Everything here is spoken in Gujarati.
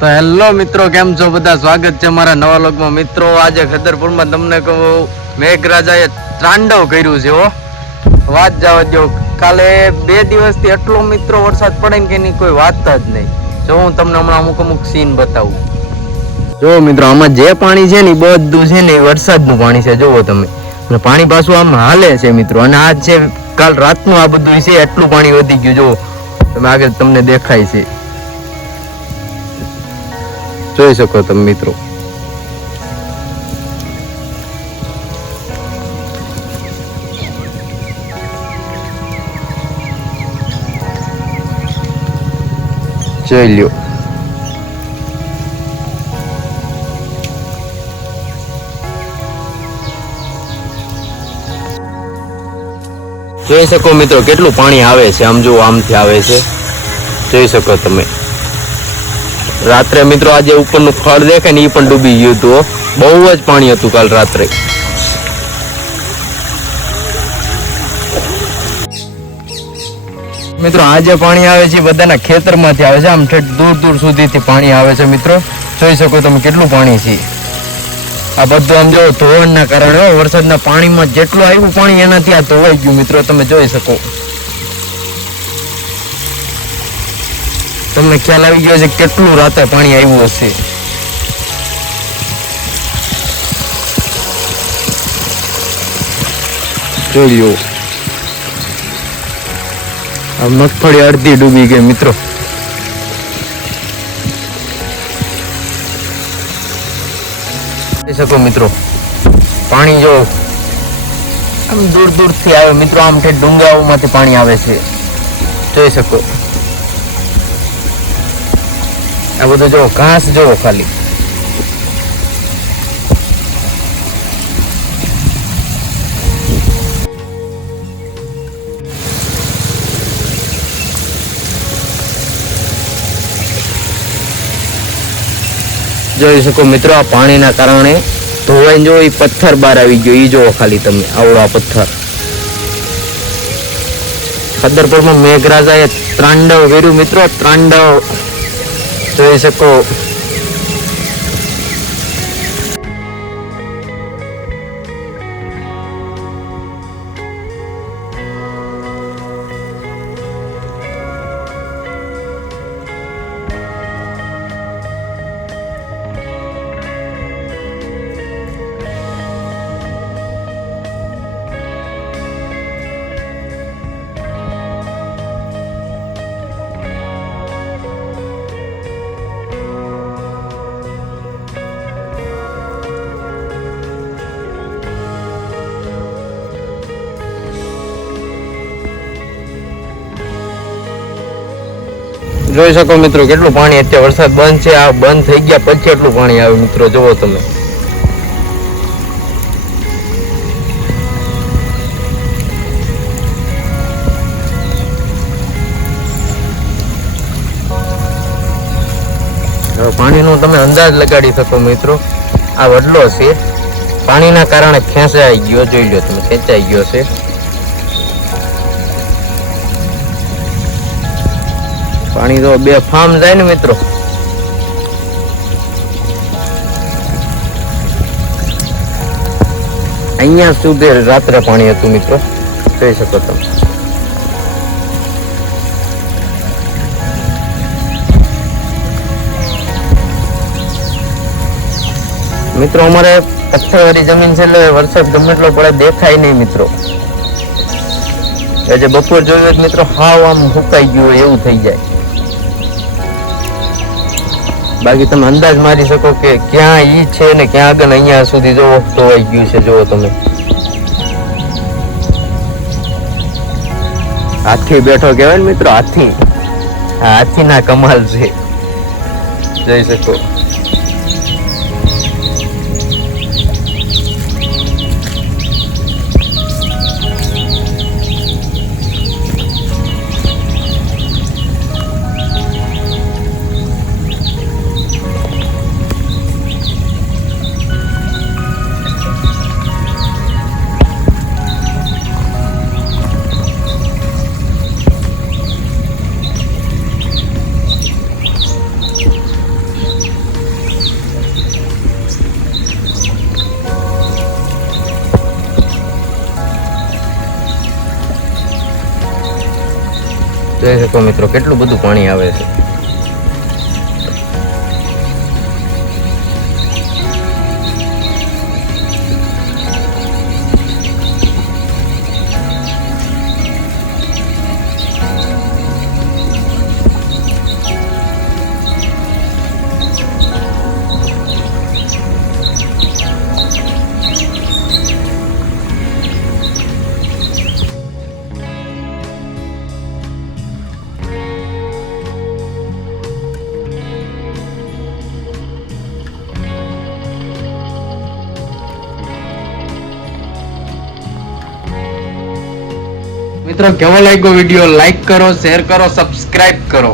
તો હેલો મિત્રો, કેમ છો બધા? સ્વાગત છે મારા નવા વ્લોગમાં. મિત્રો આજે ખદરપુરમાં તમને કહું, મેઘરાજાએ તાંડવ કર્યું છે. વાત જવા દો, કાલે 2 દિવસથી એટલો મિત્રો વરસાદ પડે ને કે એની કોઈ વાત જ નહીં. જો હું તમને હમણાં અમુક સીન બતાવું. જો મિત્રો, આમાં જે પાણી છે ને બધું છે ને વરસાદનું પાણી છે. જોવો તમે, પાણી પાછું આમ હાલે છે મિત્રો. અને આજ છે કાલ રાતનું આ બધું છે, એટલું પાણી વધી ગયું. જો તમે આગળ તમને દેખાય છે, જોઈ શકો તમે મિત્રો. જોઈ લ્યો. જોઈ શકો મિત્રો કેટલું પાણી આવે છે. આમ જો આમથી આવે છે, જોઈ શકો તમે. રાત્રે મિત્રો આજે ઉપરનું ખડ દેખાય ને એ પણ ડૂબી ગયું હતું. બહુ જ પાણી હતું કાલ રાત્રે. મિત્રો આજે પાણી આવે છે બધાના ખેતરમાંથી આવે છે. આમ ઠેઠ દૂર દૂર સુધીથી પાણી આવે છે મિત્રો. જોઈ શકો તમે કેટલું પાણી છે. આ બધું આમ જો ધોવાણના કારણે, વરસાદના પાણીમાં જેટલું આવ્યું પાણી એનાથી આ ધોવાઈ ગયું મિત્રો. તમે જોઈ શકો. તમને ખ્યાલ આવી ગયો છે કેટલું રાતે પાણી આવ્યું હશે. જોઈ લો, આ મગફળી અડધી ડૂબી ગઈ મિત્રો. જોઈ શકો મિત્રો, પાણી જો આમ દૂર દૂરથી આવે મિત્રો. આમ કે ડુંગરાઓમાંથી પાણી આવે છે, જોઈ શકો. આ બધું જો ઘાસ જોવો ખાલી. જોઈ શકો મિત્રો, આ પાણીના કારણે ધોવાઈ જો એ પથ્થર બહાર આવી ગયો. એ જોવો ખાલી તમે, આવડો આ પથ્થર. ખદરપુરમાં મેઘરાજાએ તાંડવ કર્યું મિત્રો, તાંડવ. જોઈ શકો. જોઈ શકો મિત્રો કેટલું પાણી. અત્યારે વરસાદ બંધ છે, આ બંધ થઈ ગયા પછી એટલું પાણી આવે મિત્રો. જોવો તમે. પાણીનો તમે અંદાજ લગાડી શકો મિત્રો. આ વડલો છે, પાણીના કારણે ખેંચાઈ ગયો. જોઈ લો તમે, ખેંચાઈ ગયો છે. પાણી તો 2 ફાર્મ જાય ને મિત્રો. અહીંયા સુધી રાત્રે પાણી હતું મિત્રો. જોઈ શકો તમે. મિત્રો અમારે પથ્થરવાળી જમીન છે એટલે વરસાદ ગમે એટલો પડે દેખાય નહીં મિત્રો. આજે બપોર જોયું મિત્રો, હાવ આમ સુકાઈ ગયું એવું થઈ જાય. બાકી તમે અંદાજ મારી શકો કે ક્યાં ઈ છે ને ક્યાં આગળ. અહીંયા સુધી જોવો ધોવાઈ ગયું છે. જોવો તમે, હાથી બેઠો કહેવાય ને મિત્રો. હાથી, હાથી ના કમાલ છે. જોઈ શકો. જોઈ શકો મિત્રો કેટલું બધું પાણી આવે છે. મિત્રો કેવો લાગ્યો વિડીયો? લાઈક કરો, શેર કરો, સબસ્ક્રાઇબ કરો.